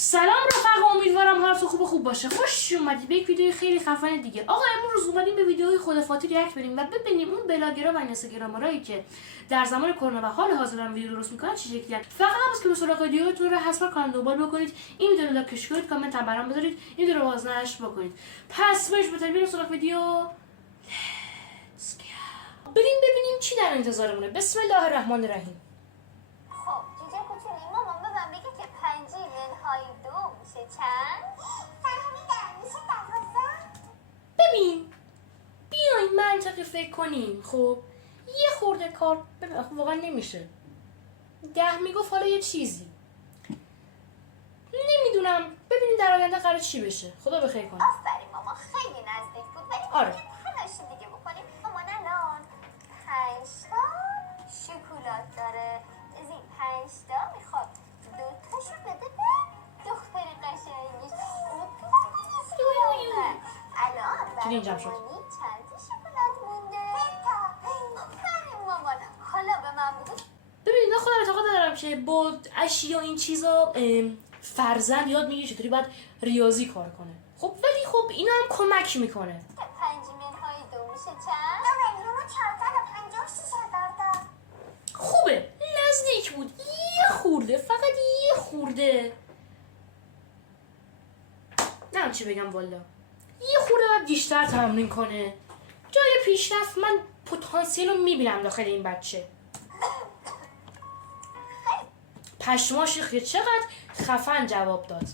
سلام رفقا، امیدوارم حالتون خوب باشه. خوش اومدید به یک ویدیو خیلی خفن دیگه. آقا امروز اومدیم به ویدیوهای خرافاتی ریاکت بدیم و ببینیم اون بلاگرها و اینستاگرامرایی که در زمان کرونا و حال حاضر هم ویدیو درست میکنن چه شکلیه. فقط قبل که به سراغ ویدیوهاتون رو حتما کانال دنبال بکنید، این ویدیو رو لایک کنید، کامنت هم برام بذارید، این ویدیو رو بازنشر بکنید. پس بریم سراغ ویدیو. بریم ببینیم چی در انتظارمونه. بسم الله الرحمن الرحیم. خب جوجه کوچولوی مامان به من بگه که 5 منهای 2 میشه چند؟ فهمیدم میشه 12. ببین بیاین منطقی فکر کنیم. خب یه خورده کار واقعا نمیشه. 10 میگفت حالا یه چیزی نمیدونم. ببینیم در آینده قرار چی بشه. خدا بخیر کنه. آفرین ماما، خیلی نزدیک بود ولی آره. تلاشی دیگه بکنیم. مامان الان 5 تا شکلات داره. از این 5 تا میخواد 2 تاشو بده به دختر قشنگش. الان چی اینجا شد؟ چند تا شکلات مونده؟ 3 تا. آفرین مامان، حالا به من بگو. ببینید من خودم اعتقاد دارم که با اشیا این چیزا فرزند یاد میگیره چطوری باید ریاضی کار کنه. خب ولی خب اینا هم کمک میکنه. 5 منهای 2 میشه چند؟ 2,456,000 تا. خوبه، نزدیک بود. یه خورده، فقط یه خورده. نمیدونم چی بگم والا. یه خورده باید بیشتر تمرین کنه. جای پیشرفت من پتانسیل رو میبینم داخل این بچه. پشماش ریخت، چقدر خفن جواب داد.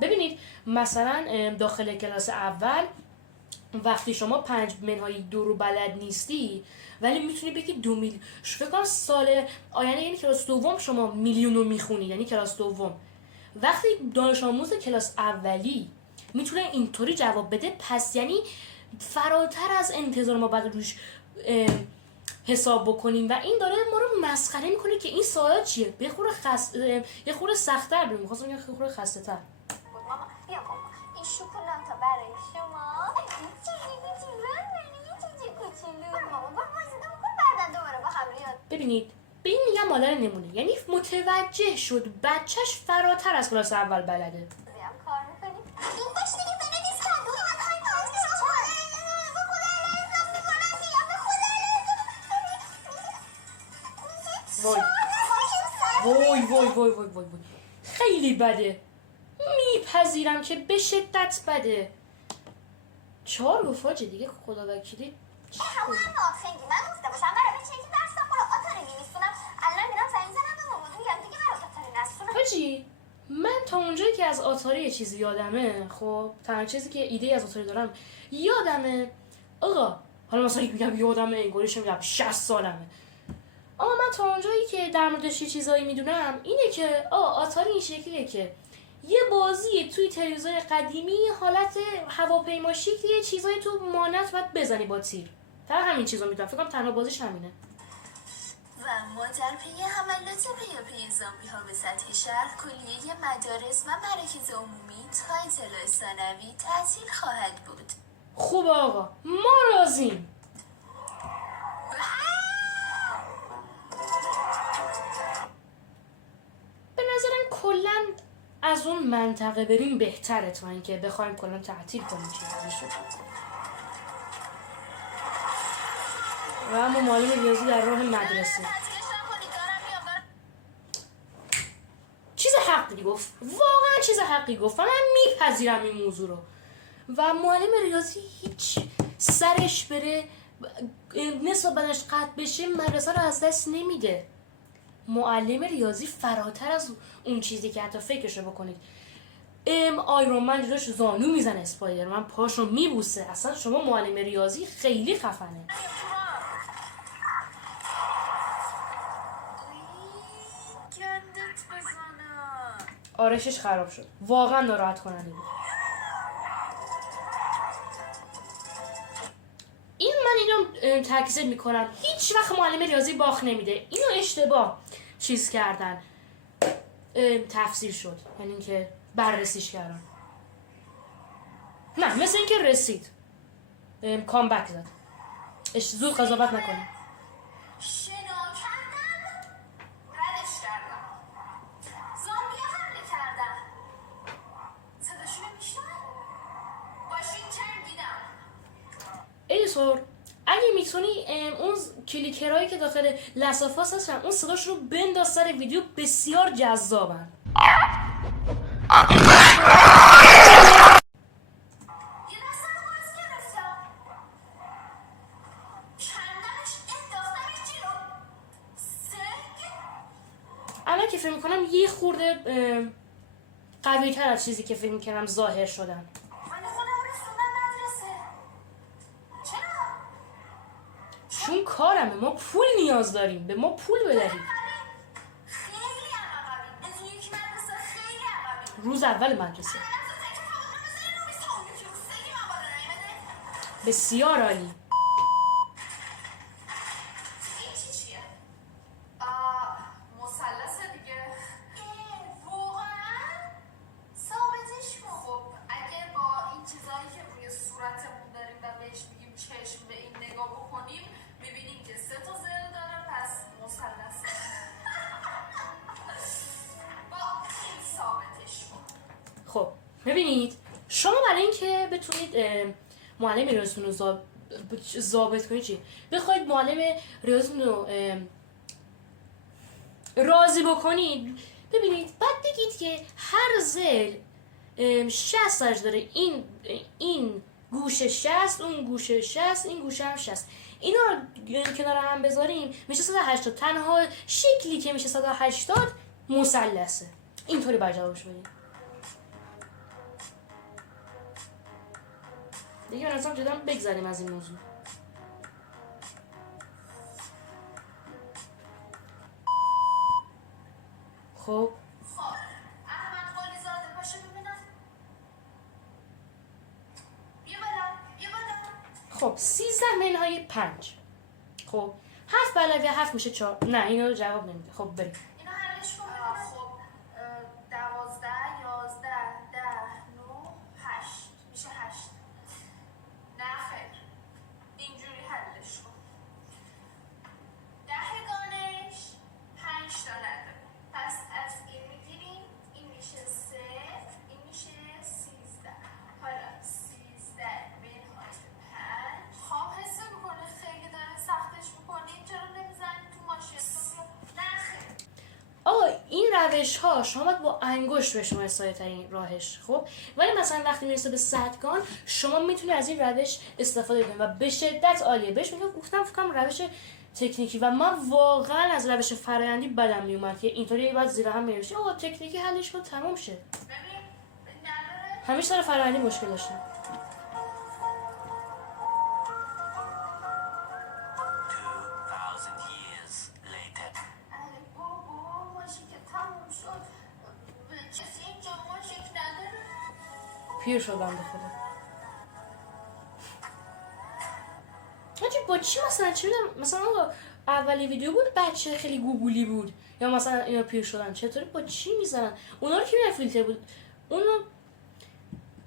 ببینید مثلا داخل کلاس اول وقتی شما 5 منهای 2 رو بلد نیستی ولی میتونی بگی 2 میلیون. فکر کنم سال آینده یعنی کلاس دوم شما میلیون رو میخونی، یعنی کلاس دوم. وقتی دانش آموز کلاس اولی میتونه اینطوری جواب بده، پس یعنی فراتر از انتظار ما باید روش حساب بکنیم و این داره ما رو مسخره میکنه که این سوال چیه. یه خورده سخت‌تر بگیم. می‌خواستم بگم یه خورده خسته‌تر. ماما بیا ماما، این شکلات برای شما. این چیزی کوچولو چیزی کوچولو. ماما برو بازیدم کن، بعدا دوباره با هم یاد. ببینید به این میگم مادر نمونه، یعنی متوجه شد بچهش فراتر از کلاس اول بلده. هم کار میکنیم. این باش دیگه بنویس کن. وای خیلی بده. میپذیرم که به شدت بده. 4 گفاجه دیگه خدا وکیلی. همون ناخنگی من گفته باشم برای بچه که درس نخوره آتاری میمیسونم. الان میرم زنگ زنم به مامان میگم دیگه برای آتاری نسونم. حاجی من تا اونجایی که از آتاری یه چیزی یادمه، خب تنها چیزی که ایده از آتاری دارم یادمه آقا، حالا مثلا میگم یادمه انگاریش میگم 60 سالمه. اما من تا اونجایی که در موردش یه چیزایی میدونم اینه که آتاری این شکلیه که یه بازی توی تلویزیون قدیمی حالت هواپیما شکلیه، چیزایی تو مانعت باید بزنی با تیر. فقط همین چیزو میدونم. فکر کنم تنها بازیش همینه. و ما در پی حملات پیاپی زامبی ها به سطح شهر، کلیه مدارس و مراکز عمومی تا اطلاع ثانوی تعطیل خواهد بود. خوب آقا، ما راضیم. به نظرم کلن از اون منطقه بریم بهتره تا اینکه بخوایم کلن تعطیل کنیم چیزی. و اما معلم ریاضی در راه مدرسه چیز حقی گفت، واقعا چیز حقی گفت و من میپذیرم این موضوع رو. و معلم ریاضی هیچ سرش بره نصف بدنش قطع بشه مدرسه رو از دست نمیده. معلم ریاضی فراتر از اون چیزی که حتی فکرشو بکنید. آیرون من جلوش زانو میزنه، اسپایدرمن پاشو میبوسه. اصلا شما معلم ریاضی خیلی خفنه. آرشش خراب شد، واقعا ناراحت کننده بود. اینو تاکید میکنم، هیچ وقت معلم ریاضی باخت نمیده. اینو اشتباه چیز کردن، تفسیر شد، یعنی اینکه بررسیش کردن. نه مثل اینکه رسید، کامبک زد. زود قضاوت نکنه. شنا کردم، ردش کردم. زامبی حمله کردن. همینطور اگه میتونی اون کلیکرهایی که داخل لسافاس هستن اون صداش رو بنداز سر ویدیو، بسیار جذابن. الان که فکر میکنم یه خورده قوی تر از چیزی که فکر میکنم ظاهر شدن. چون کارمه، ما پول نیاز داریم، به ما پول بدهید. روز اول مدرسه. بسیار عالی. خب ببینید، شما برای اینکه بتونید معلم ریاضیتون رو ضابط کنید چی؟ بخواید معلم ریاضیتون رو راضی بکنید، ببینید بعد بگید که هر ضلع 60 درجه داره، این گوشه 60، اون گوشه 60، این گوشه هم 60. اینا رو کنار هم بذاریم میشه 180. تنها شکلی که میشه 180 مثلثه. اینطوری بر جوابش بدید. دیگه من اصلا جدا بگذاریم از این موضوع. خب احمد قلی زاده باشه ببینم. بیا بالا. خب 13 منهای 5. خب 7 علاوه 7 میشه 4. نه اینو رو جواب نمیده. خب بریم. اینو حلش کن. خب 12 11 10 9 8 میشه 8. نه خیر، اینجوری حلش کن. دهگانش 5 تا نداره، پس از این میگیریم این میشه 3، این میشه 13. حالا 13 منهای 5. خواب حس میکنه خیلی داره سختش میکنی، چرا نمیزنی تو ماشین؟ نه خیر. آقا این روش ها شما باید با انگشت به شما ساده ترین راهش. خب ولی مثلا وقتی میرسه به صدگان شما میتونی از این روش استفاده کنید و به شدت عالیه. بهش میگم گفتم روش تکنیکی و من واقعا از روش فرآیندی بدم میومد که اینطوری بعد زیر هم میرسه. آقا تکنیکی حلش کن تمام شه. همیشه سر فرآیندی مشکل داشتم. 2000 years later. ای بابا ماشین که تموم شد، کسی اینجا ماشین نداره. پیر شدم به خدا. حاجی با چی مثلا چی بودم؟ مثلا آقا اولی ویدیو بود بچه خیلی گوگولی بود یا مثلا اینا پیر شدن چطوری با چی میزنن؟ اونا رو کی میدن فیلتر بود؟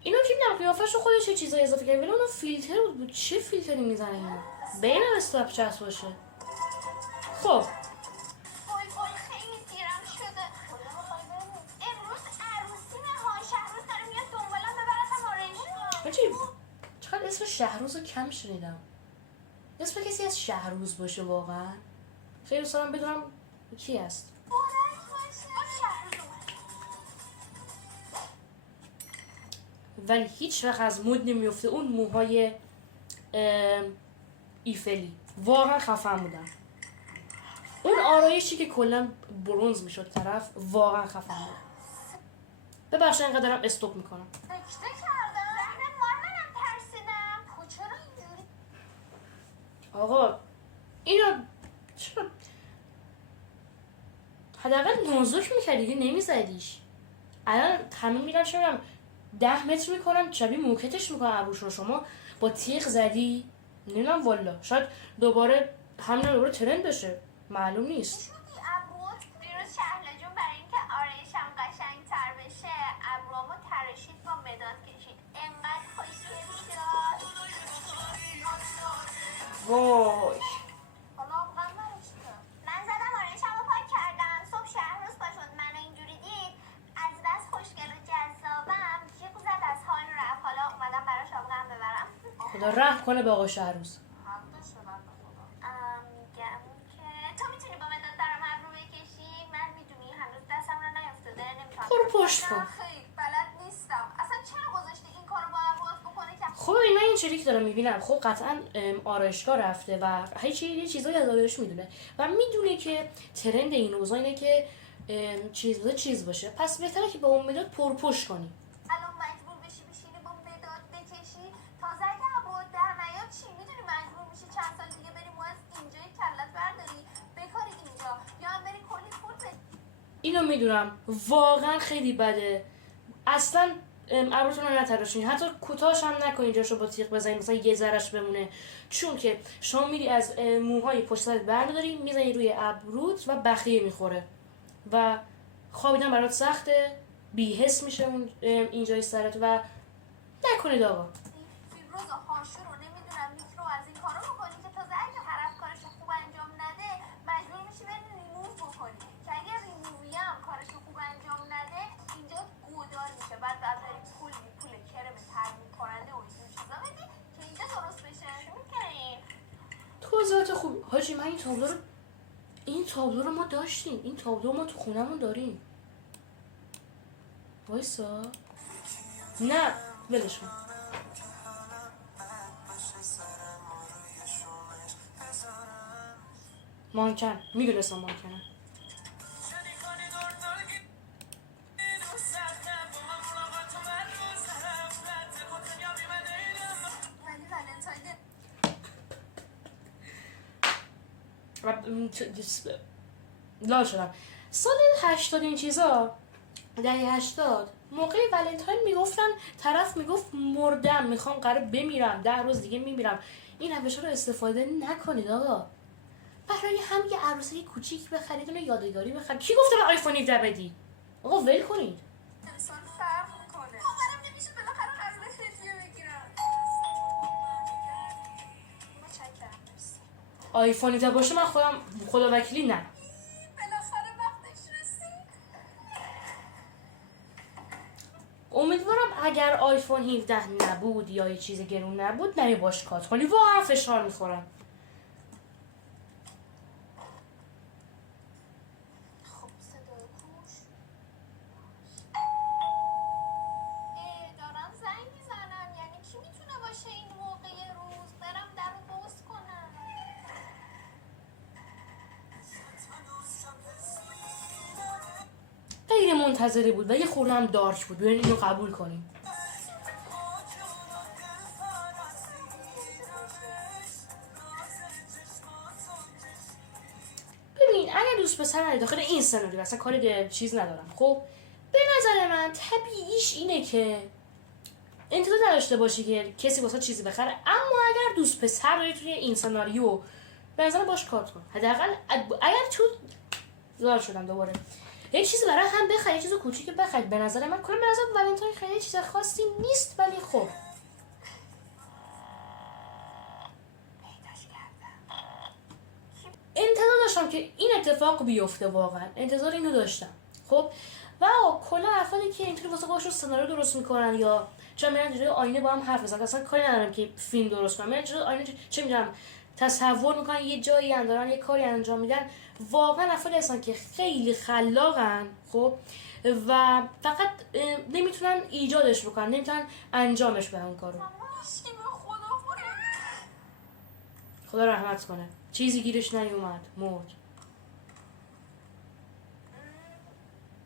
اینو کی میدن قیافش رو خودش یه چیزایی اضافه کرد ولی اونا فیلتر بود. چه فیلتری میزنن اینا؟ بین استاپ چسب باشه. خب وای خیلی دیرم شده. امروز عروسی ها، شهروز داره میاد دنبالم ببرتم آرایشگاه. حاجی چقدر اسم شهروز رو کم شنیدم. اسم کسی از شهروز باشه واقعا؟ خیلی دوست دارم بدونم کی است. ولی هیچ وقت از مود نمیفته اون موهای ایفلی. واقعا خفن بودن. اون آرایشی که کلا برونز میشد طرف واقعا خفن بود. ببخشید اینقدر دارم استوب میکنم. سکته کردم. زهر مارمنم ترسیدم. چرا اینجوری؟ آقا اینو چرا حداقل نازک میکردی دیگه نمیزدیش. الان همه میرن شدم 10 متر میکنن شبیه موکتش میکنن ابروش رو. شما با تیغ زدی نمیدونم والا شاید دوباره همین دوباره ترند بشه معلوم نیست. شدی ابروت؟ دیروز شهله جون برای اینکه آرایشم قشنگ‌تر بشه ابروامو تراشید با مداد کشید. انقدر خوشگل شد. وای حالا غم نباشید. من زدم آرایشمو پاک کردم. صبح شهروز پاشد منو اینجوری دید. از بس خوشگل و جذابم جیغ زد از حال رفت. حالا اومدم براش آبغم ببرم. خدا رحم کنه به آقا شهروز. حق داشته بنده خدا. میگم که تو میتونی با مداد برام ابرو بکشی؟ من میدونی هنوز دستم رو نیافتاده، نمیتونم. برو پشت کن. نه خیر، بلد نیستم. اصلا چرا گذاشتی این کارو با ابروات بکنه که خب این من این چریک دارم میبینم، خب قطعا آرایشگاه رفته و یه چیزایی از آرایش میدونه و میدونه که ترند این اوضاع اینه که چیز باشه، پس بهتره که با اون مداد پرپشت کنی. الان مجبور بشی بشینی با مداد بکشی؟ تازه اگه ابروات در نیاد چی؟ میدونی مجبور میشی چند سال دیگه بری مو از اینجای کلت برداری بکاری اینجا، یا هم بری کلی پول بدی. اینو میدونم واقعا خیلی بده، اصلا ابروتون رو نتراشین، حتی کوتاهش هم نکنین، جاشو با تیغ بزنین مثلا یه ذرهش بمونه، چون که شما میری از موهای پشت سرت برداری میزنی روی ابروت و بخیه میخوره و خوابیدن برات سخته، بی‌حس میشه اون اینجای سرت و نکنید آقا. فیبروز و هاشو رو نمیدونم میکرو از این کارا بکنی که تازه اگه طرف کارش خوب انجام نده مجبور میشی بری ریموو بکنی، که اگه ریمووی هم کارش خوب انجام نده اینجا گودار میشه، بعد بری پول کرم ترمیم کننده و این چیزا بدی که اینجا درست بشه. چی میکنی؟ توضیحات خوب حاجی، من این تابلو رو ما داشتیم، این تابلو ما تو خونمون داریم. وایسا، نه ولش کن. مانکن میدونستم مانکنه. ولی ولنتاین لال شدم. سال 80 این چیزا، دهه 80 موقع ولنتاین میگفتن، طرف میگفت مردم، میخوام قرار بمیرم، 10 روز دیگه میمیرم. این روشا رو استفاده نکنید آقا. برای هم یه عروسه کوچیک بخرید، اون یادگاری بخرید. کی گفته به آیفون 17 بدی؟ آقا ول کنید. انسان فرق میکنه. باورم نمیشه بالاخره قرار خدیه بگیرم. متشکرم. مرسی. آیفون 17 باشه من خدا وکیلی نه. بالاخره وقتش رسید. امیدوارم اگر آیفون 17 نبود یا یه چیز گرون نبود نمی باش کات کنی، واقعا فشار میخورم. خب صدای کوش. دارم زنگ میزنم، یعنی کی میتونه باشه این موقع روز؟ برم در رو باز کنم. غیر منتظره بود و یه خورده هم دارک بود، بیاین اینو قبول کنیم. ببین اگر دوست پسر داخل این سناریو اصلا کاری به چیز ندارم، خب به نظر من طبیعیش اینه که انتظار نداشته باشی که کسی واسه چیزی بخره، اما اگر دوست پسر داری توی این سناریو به نظر باش کارت کن. حداقل اگر تو زار شدم دوباره یه چیزی برای هم بخری، یه چیز کوچیک بخری، به نظر من کلا به نظر ولنتاین خیلی چیز خاصی نیست، ولی خب انتظار داشتم که این اتفاق بیفته، واقعا انتظار اینو داشتم. خب و کلا افرادی که اینطوری واسه خودشون سناریو درست میکنن یا چه میرن جلوی آینه با هم حرف بزنن، اصلا کاری ندارم که فیلم درست کنن، میرن جلوی آینه چه میدونم تصور میکنن یه جایی دارن یه کاری انجام میدن، واقعا افرادی هستن که خیلی خلاقن. خب و فقط نمیتونن ایجادش بکنن، نمیتونن انجامش بدن اون کارو. هیچکی به خدا خوره. خدا رحمت کنه، چیزی گیرش نیومد، مرد.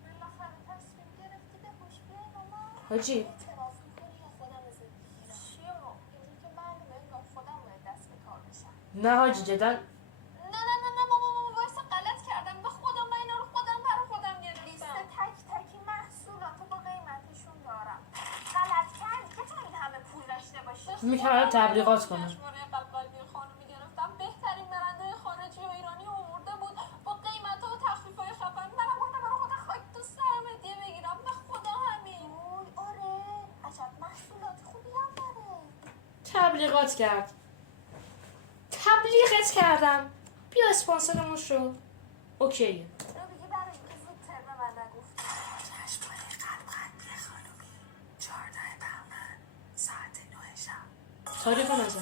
بالاخره تصمیم گرفتی به خوش بیای ماما. حاجی اعتراف می‌کنی یا خودم از این چیه؟ اینجور که معلومه انگار خودم باید دست به کار بشم. نه حاجی جدا نه ماما وایسا، غلط کردم. به خدا من اینا رو خودم برای خودم گرفتم. لیست تک تکی محصولات رو با قیمتشون دارم. غلط کردی که تو این همه پول داشته باشی. میتونم تبلیغات کنم. جشنواره قلقلی خانومی گرفتم، بهترین برنده خارجی و ایرانی آورده بود با قیمت و تخفیف‌های خفن. منم گفتم برای خدا خاک تو سرم هدیه بگیرم. به خدا همین. آره عجب محصولات خوبی هم داره. تبلیغات کرد، تبلیغت کردم، بیا اسپانسرمون شو. اوکیه. رو بگی برای اینکه زودتر به من نگفتی. جشنواره قلقلی خانومی 14 بهمن ساعت 9 شب. تاریخ نظر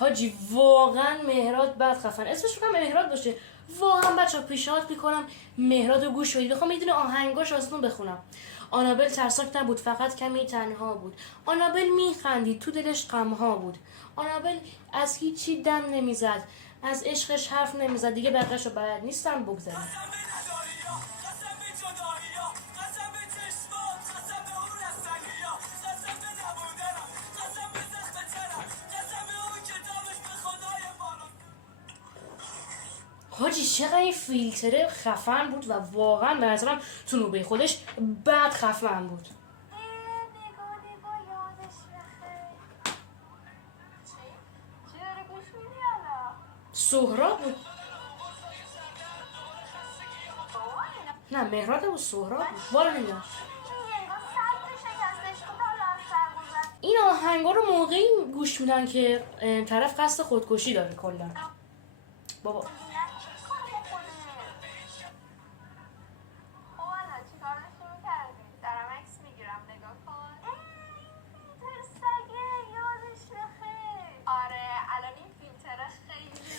حاجی واقعا مهراد بعد خفن اسمش بکنم مهراد باشه. واقعا بچه پیشنهاد میکنم مهراد رو گوش بدید. بخوام میدونه آهنگاش واسهتون بخونم. آنابل ترسناک نبود، فقط کمی تنها بود. آنابل میخندید، تو دلش غمها بود. آنابل از هیچی دم نمیزد، از عشقش حرف نمیزد. دیگه بقیه‌شو بلد نیستم بگذارم. حاجی چقدر این فیلتره خفن بود و واقعا به نظرم تو نوبه خودش بعد خفن بود. نگاه یادش بخیر. چی داری گوش میدی الان؟ سهراب بود. بابا اینا نه مهراد بود سهراب بود. والا نمیدونم. انگار سطل شکستش تو حالا سرگوزن. این آهنگا رو موقعی گوش میدن که طرف قصد خودکشی داره کلا. بابا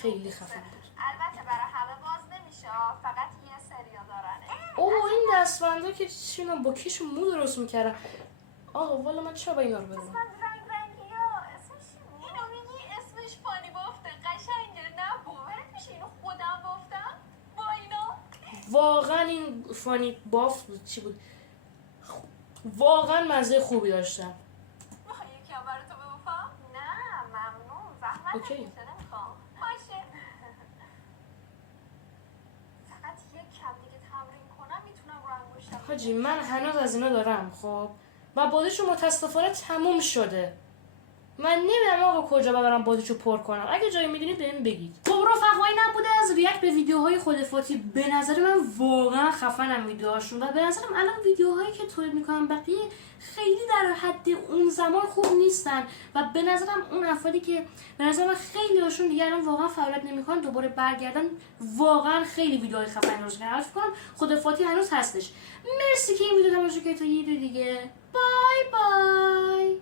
خیلی خفن بود. البته برای همه باز نمیشه، فقط یه سریا دارنه. اوه این دستبنده که چینا با کیش مو درست میکردن. آقا والا من چرا با اینا رو بدونم؟ من رنگی ها اسمش اینو میگی اسمش فانی بافته قشنگه نه باورت میشه اینو خودم بافتم با اینا. واقعا این فانی باف بود. چی بود؟ واقعا مزه خوبی داشتم. میخوای یکی هم برای تو ببافم؟ نه ممنون زحمت اوکی. نمیشه نمیخوام. باشه فقط یک کم دیگه تمرین کنم میتونم رنگو شم. حاجی من هنوز از اینا دارم خب و بادیشو متاسفانه تموم شده. من نمیدونم آقا کجا ببرم بادیشو پر کنم. اگه جایی میدونید بهم بگید. خب رفقایی نبوده از ریاکت به ویدیوهای خلافاتی. به نظر من واقعا خفنم ویدیوهاشون و به نظرم الان ویدیوهایی که تولید میکنم بقیه خیلی در حد اون زمان خوب نیستن و به نظرم اون افرادی که به نظر من خیلی هاشون دیگه الان واقعا فعالیت نمیکنن دوباره برگردن واقعا خیلی ویدیوهای خفن درست کردن. عرض کنم خلافاتی هنوز هستش. مرسی که این ویدیو تماشا کردید تا یه ویدیو دیگه. بای بای.